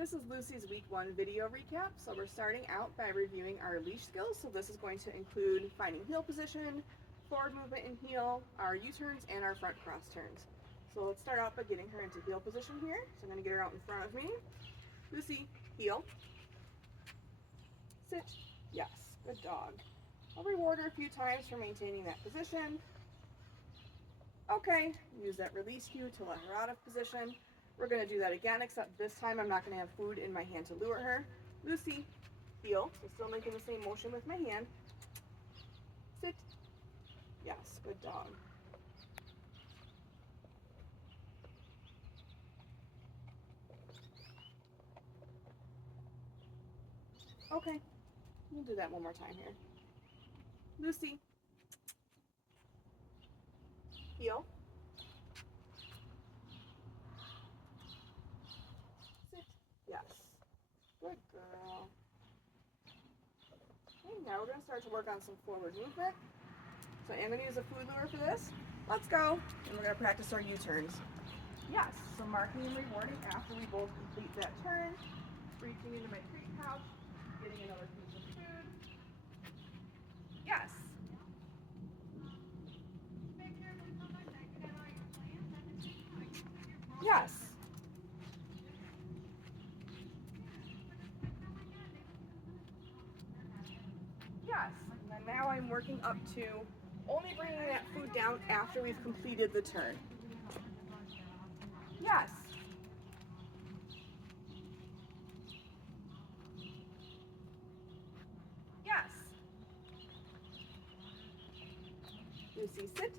This is Lucy's week 1 video recap. So we're starting out by reviewing our leash skills. So this is going to include finding heel position, forward movement in heel, our U-turns, and our front cross turns. So let's start out by getting her into heel position here. So I'm going to get her out in front of me. Lucy, heel. Sit. Yes, good dog. I'll reward her a few times for maintaining that position. Okay, use that release cue to let her out of position. We're going to do that again, except this time I'm not going to have food in my hand to lure her. Lucy, heel. So still making the same motion with my hand. Sit. Yes, good dog. Okay, we'll do that one more time here. Lucy, heel. Sit. Yes, good girl. Okay, now we're going to start to work on some forward movement. So I'm going to use a food lure for this. Let's go. And we're going to practice our U-turns. Yes, so marking and rewarding after we both complete that turn. Reaching into my treat pouch, getting another piece of food. Yes. Yes. Yes. And then now I'm working up to only bringing that food down after we've completed the turn. Yes. Yes. Lucy, sit.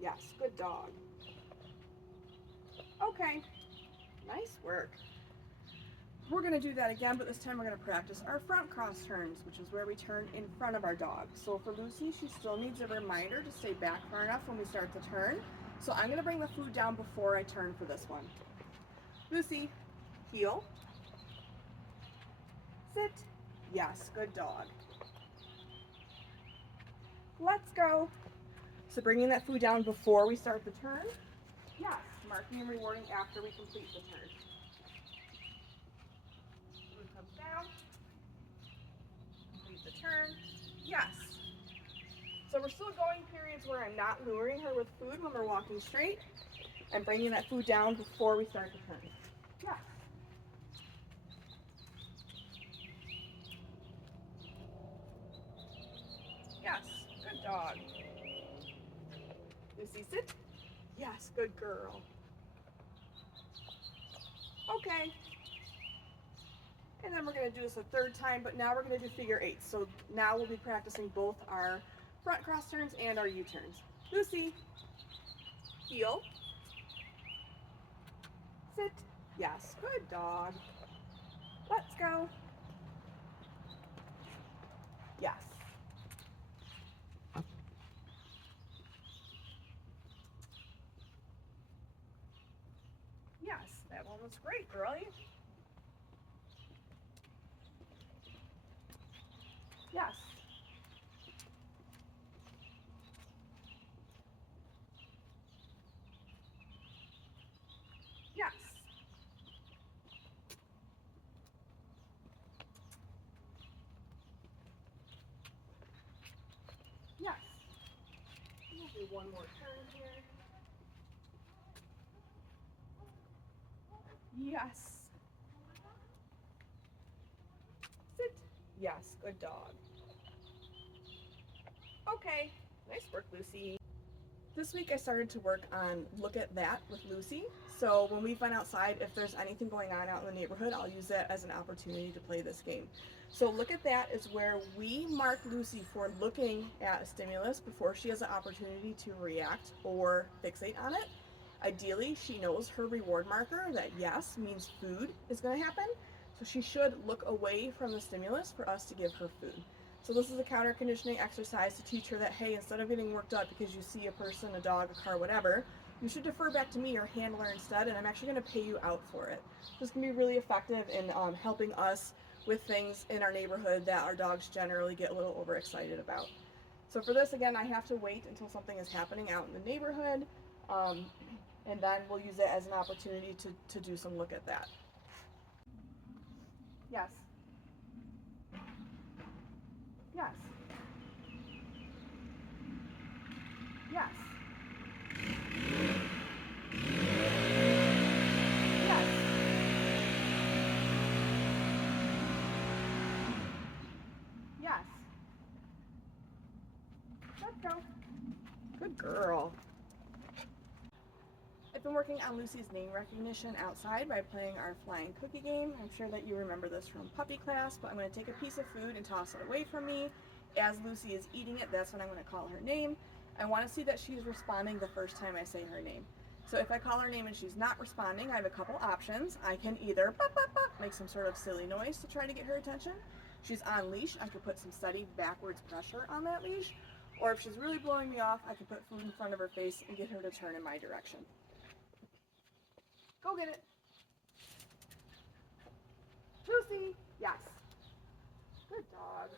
Yes, good dog. Okay, nice work. We're going to do that again, but this time we're going to practice our front cross turns, which is where we turn in front of our dog. So for Lucy, she still needs a reminder to stay back far enough when we start the turn. So I'm going to bring the food down before I turn for this one. Lucy, heel. Sit. Yes, good dog. Let's go. So bringing that food down before we start the turn. Yes, marking and rewarding after we complete the turn. Food comes down. Complete the turn. Yes. So we're still going periods where I'm not luring her with food when we're walking straight. I'm bringing that food down before we start the turn. Yes. Yes, good dog. Lucy, sit. Yes, good girl. Okay. And then we're going to do this a third time, but now we're going to do figure eights. So now we'll be practicing both our front cross turns and our U-turns. Lucy, heel. Sit. Yes, good dog. Let's go. Yes. Yes, that one was great, girlie. Yes. Yes. Yes. We'll do one more turn here. Yes. Sit. Yes, good dog. Okay, nice work, Lucy. This week I started to work on Look at That with Lucy. So when we've been outside, if there's anything going on out in the neighborhood, I'll use that as an opportunity to play this game. So Look at That is where we mark Lucy for looking at a stimulus before she has an opportunity to react or fixate on it. Ideally, she knows her reward marker that yes means food is going to happen. So she should look away from the stimulus for us to give her food. So this is a counter conditioning exercise to teach her that, hey, instead of getting worked up because you see a person, a dog, a car, whatever, you should defer back to me, your handler, instead, and I'm actually going to pay you out for it. This can be really effective in helping us with things in our neighborhood that our dogs generally get a little overexcited about. So for this, again, I have to wait until something is happening out in the neighborhood, and then we'll use it as an opportunity to do some Look at That. Yes. Yes. Yes. Yes. Yes. Let's go. Good girl. I've been working on Lucy's name recognition outside by playing our flying cookie game. I'm sure that you remember this from puppy class, but I'm going to take a piece of food and toss it away from me. As Lucy is eating it, that's when I'm going to call her name. I want to see that she's responding the first time I say her name. So if I call her name and she's not responding, I have a couple options. I can either bop, bop, bop, make some sort of silly noise to try to get her attention. If she's on leash, I could put some steady backwards pressure on that leash. Or if she's really blowing me off, I could put food in front of her face and get her to turn in my direction. Go get it. Lucy. Yes. Good dog.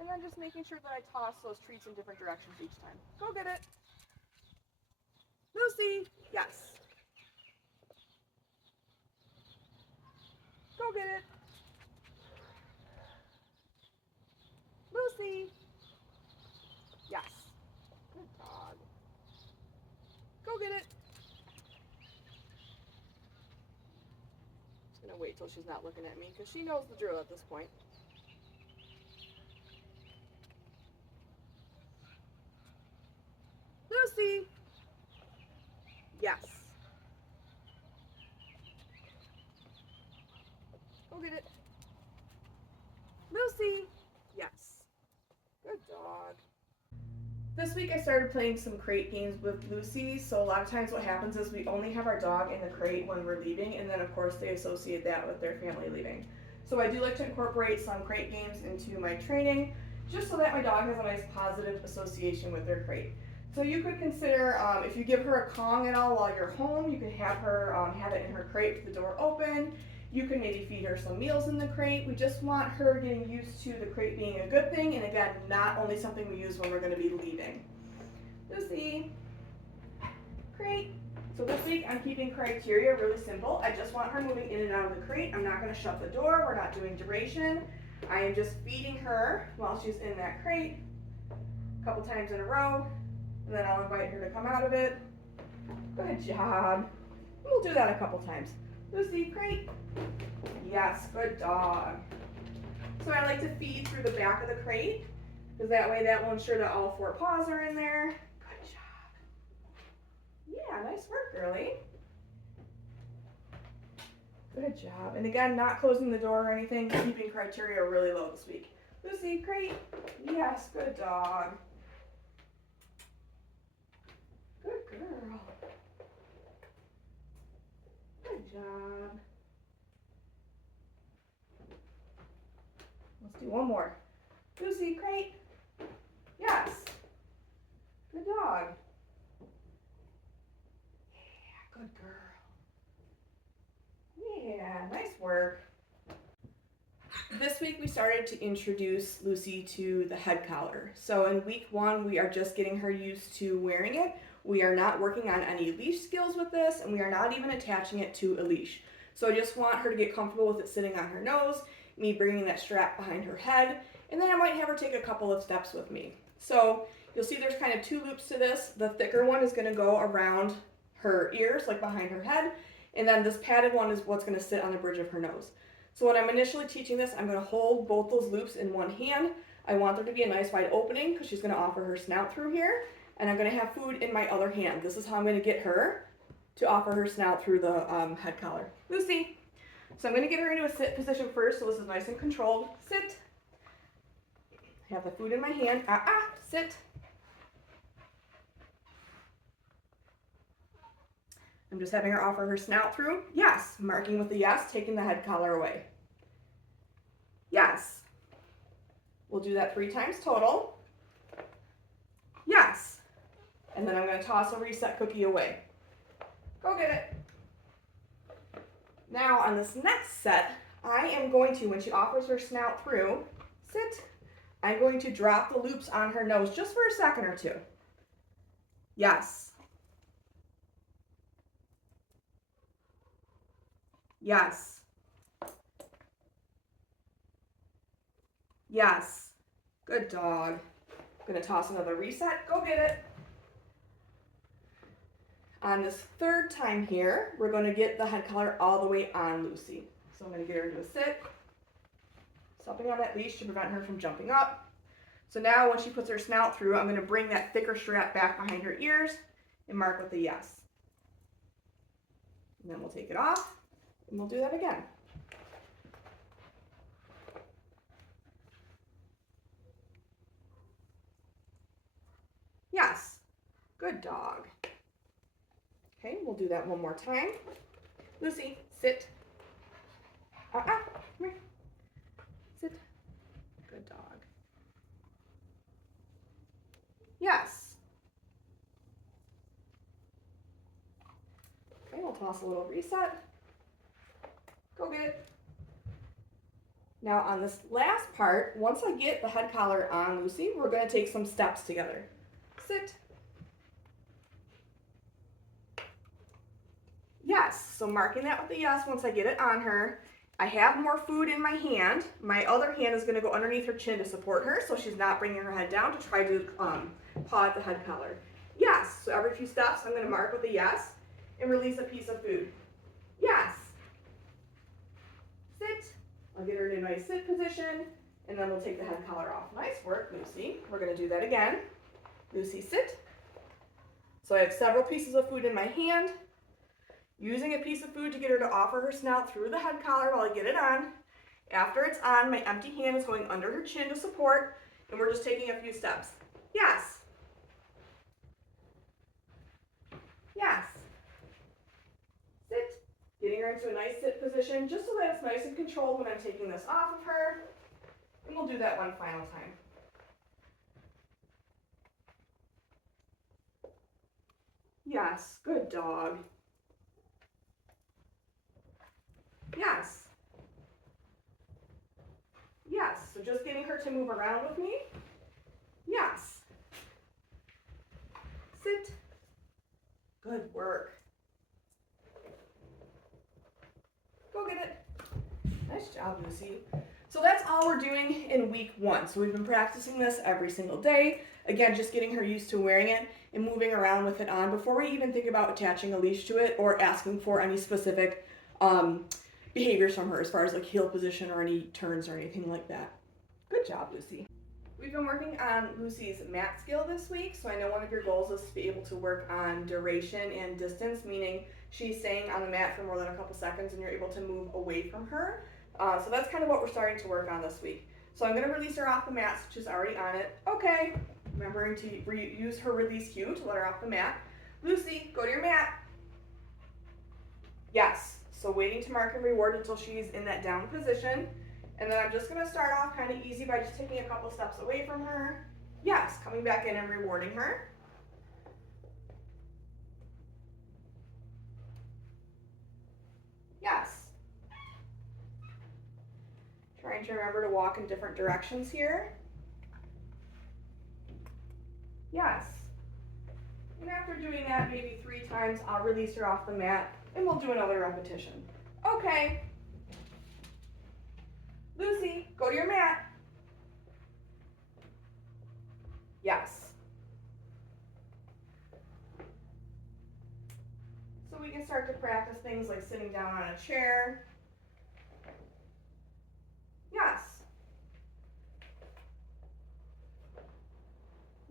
And then just making sure that I toss those treats in different directions each time. Go get it. Lucy. Yes. Go get it. Lucy. Yes. Good dog. Go get it. Just gonna wait till she's not looking at me because she knows the drill at this point. Lucy. Yes. Go get it. Lucy. Yes. Good dog. This week I started playing some crate games with Lucy, so a lot of times what happens is we only have our dog in the crate when we're leaving, and then of course they associate that with their family leaving. So I do like to incorporate some crate games into my training, just so that my dog has a nice positive association with their crate. So you could consider, if you give her a Kong at all while you're home, you could have her have it in her crate with the door open. You can maybe feed her some meals in the crate. We just want her getting used to the crate being a good thing, and again, not only something we use when we're going to be leaving. Lucy, crate. So this week I'm keeping criteria really simple. I just want her moving in and out of the crate. I'm not going to shut the door. We're not doing duration. I am just feeding her while she's in that crate a couple times in a row, and then I'll invite her to come out of it. Good job. We'll do that a couple times. Lucy, crate. Yes, good dog. So I like to feed through the back of the crate, because that way that will ensure that all 4 paws are in there. Good job. Yeah, nice work, girly. Good job. And again, not closing the door or anything, keeping criteria really low this week. Lucy, crate. Yes, good dog. Good girl. Good job. Let's do one more. Lucy, crate. Yes. Good dog. Yeah, good girl. Yeah, nice work. This week we started to introduce Lucy to the head collar. So in week 1, we are just getting her used to wearing it. We are not working on any leash skills with this, and we are not even attaching it to a leash. So I just want her to get comfortable with it sitting on her nose, me bringing that strap behind her head, and then I might have her take a couple of steps with me. So you'll see there's kind of 2 loops to this. The thicker one is going to go around her ears, like behind her head, and then this padded one is what's going to sit on the bridge of her nose. So when I'm initially teaching this, I'm going to hold both those loops in one hand. I want there to be a nice wide opening because she's going to offer her snout through here, and I'm going to have food in my other hand. This is how I'm going to get her to offer her snout through the head collar. Lucy. So I'm going to get her into a sit position first, so this is nice and controlled. Sit. I have the food in my hand. Sit. I'm just having her offer her snout through. Yes. Marking with the yes, taking the head collar away. Yes. We'll do that 3 times total. Yes. And then I'm going to toss a reset cookie away. Go get it. Now on this next set, I am going to, when she offers her snout through, sit, I'm going to drop the loops on her nose just for a second or 2. Yes. Yes. Yes. Good dog. I'm gonna toss another reset. Go get it. On this third time here, we're going to get the head collar all the way on Lucy. So I'm going to get her into a sit, stopping on that leash to prevent her from jumping up. So now when she puts her snout through, I'm going to bring that thicker strap back behind her ears and mark with a yes. And then we'll take it off and we'll do that again. Yes. Good dog. Okay, we'll do that one more time. Lucy, sit. Come here. Sit. Good dog. Yes. Okay, we'll toss a little reset. Go get it. Now on this last part, once I get the head collar on Lucy, we're going to take some steps together. Sit. Yes, so marking that with a yes once I get it on her. I have more food in my hand. My other hand is going to go underneath her chin to support her so she's not bringing her head down to try to paw at the head collar. Yes, so every few steps I'm going to mark with a yes and release a piece of food. Yes. Sit. I'll get her in a nice sit position and then we'll take the head collar off. Nice work, Lucy. We're going to do that again. Lucy, sit. So I have several pieces of food in my hand. Using a piece of food to get her to offer her snout through the head collar while I get it on. After it's on, my empty hand is going under her chin to support, and we're just taking a few steps. Yes. Yes. Sit. Getting her into a nice sit position just so that it's nice and controlled when I'm taking this off of her. And we'll do that one final time. Yes. Good dog. Yes. Yes, so just getting her to move around with me. Yes. Sit. Good work. Go get it. Nice job, Lucy. So that's all we're doing in week 1. So we've been practicing this every single day. Again, just getting her used to wearing it and moving around with it on before we even think about attaching a leash to it or asking for any specific behaviors from her as far as like heel position or any turns or anything like that. Good job, Lucy. We've been working on Lucy's mat skill this week, so I know one of your goals is to be able to work on duration and distance, meaning she's staying on the mat for more than a couple seconds and you're able to move away from her. So that's kind of what we're starting to work on this week. So I'm going to release her off the mat, so she's already on it. Okay, remembering to use her release cue to let her off the mat. Lucy, go to your mat. Yes. So waiting to mark and reward until she's in that down position. And then I'm just going to start off kind of easy by just taking a couple steps away from her. Yes, coming back in and rewarding her. Yes. Trying to remember to walk in different directions here. Yes. And after doing that maybe 3 times, I'll release her off the mat and we'll do another repetition. Okay. Lucy, go to your mat. Yes. So we can start to practice things like sitting down on a chair. Yes.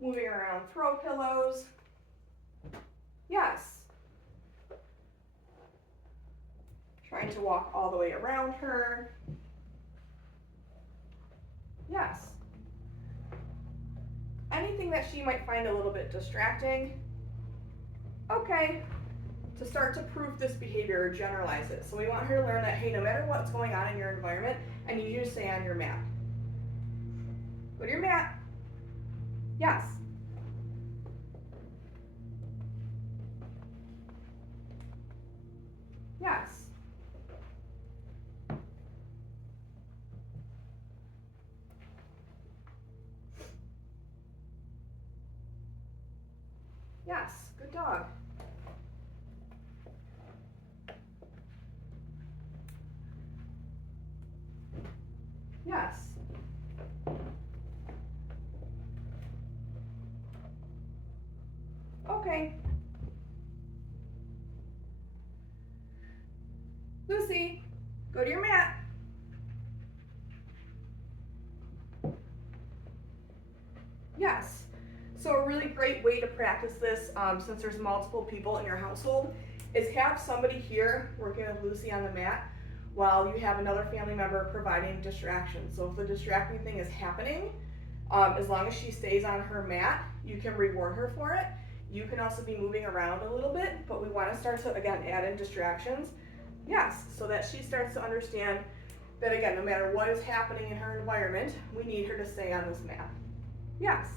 Moving around throw pillows. Yes. Trying to walk all the way around her. Yes. Anything that she might find a little bit distracting. Okay. To start to proof this behavior or generalize it. So we want her to learn that, hey, no matter what's going on in your environment, I need you to stay on your mat. Go to your mat. Yes. Yes. Yes, good dog. Yes. Go to your mat. Yes. So a really great way to practice this, since there's multiple people in your household, is have somebody here working with Lucy on the mat while you have another family member providing distractions. So if the distracting thing is happening, as long as she stays on her mat, you can reward her for it. You can also be moving around a little bit, but we want to start to, again, add in distractions. Yes, so that she starts to understand that, again, no matter what is happening in her environment, we need her to stay on this mat. Yes.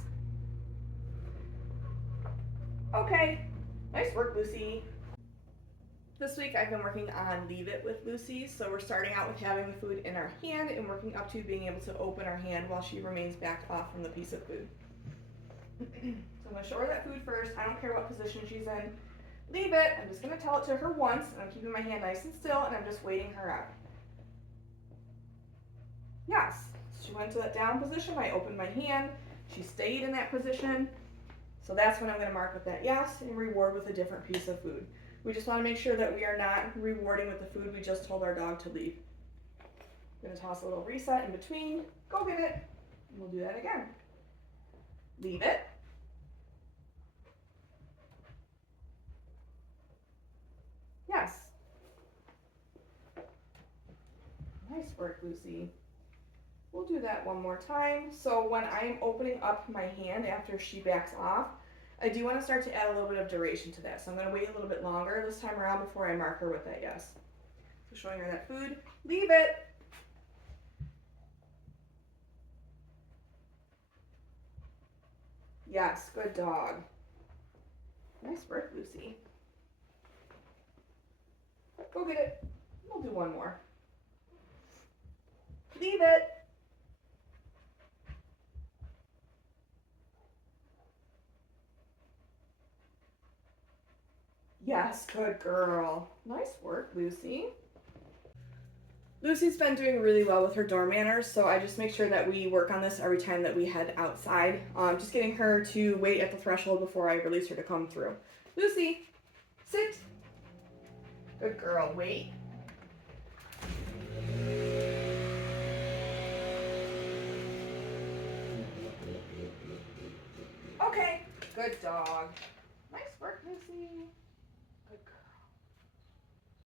Okay, nice work, Lucy. This week I've been working on Leave It with Lucy. So we're starting out with having the food in our hand and working up to being able to open our hand while she remains backed off from the piece of food. So I'm going to show her that food first. I don't care what position she's in. Leave it. I'm just going to tell it to her once, and I'm keeping my hand nice and still, and I'm just waiting her out. Yes, she went to that down position. I opened my hand. She stayed in that position. So that's when I'm going to mark with that yes and reward with a different piece of food. We just want to make sure that we are not rewarding with the food we just told our dog to leave. I'm going to toss a little reset in between. Go get it. And we'll do that again. Leave it. Yes. Nice work, Lucy. We'll do that one more time. So when I'm opening up my hand after she backs off, I do want to start to add a little bit of duration to that. So I'm going to wait a little bit longer this time around before I mark her with that yes. So showing her that food. Leave it. Yes, good dog. Nice work, Lucy. Go get it. We'll do one more. Leave it. Yes, good girl. Nice work, Lucy. Lucy's been doing really well with her door manners, so I just make sure that we work on this every time that we head outside. Just getting her to wait at the threshold before I release her to come through. Lucy, sit. Good girl, wait. Okay, good dog.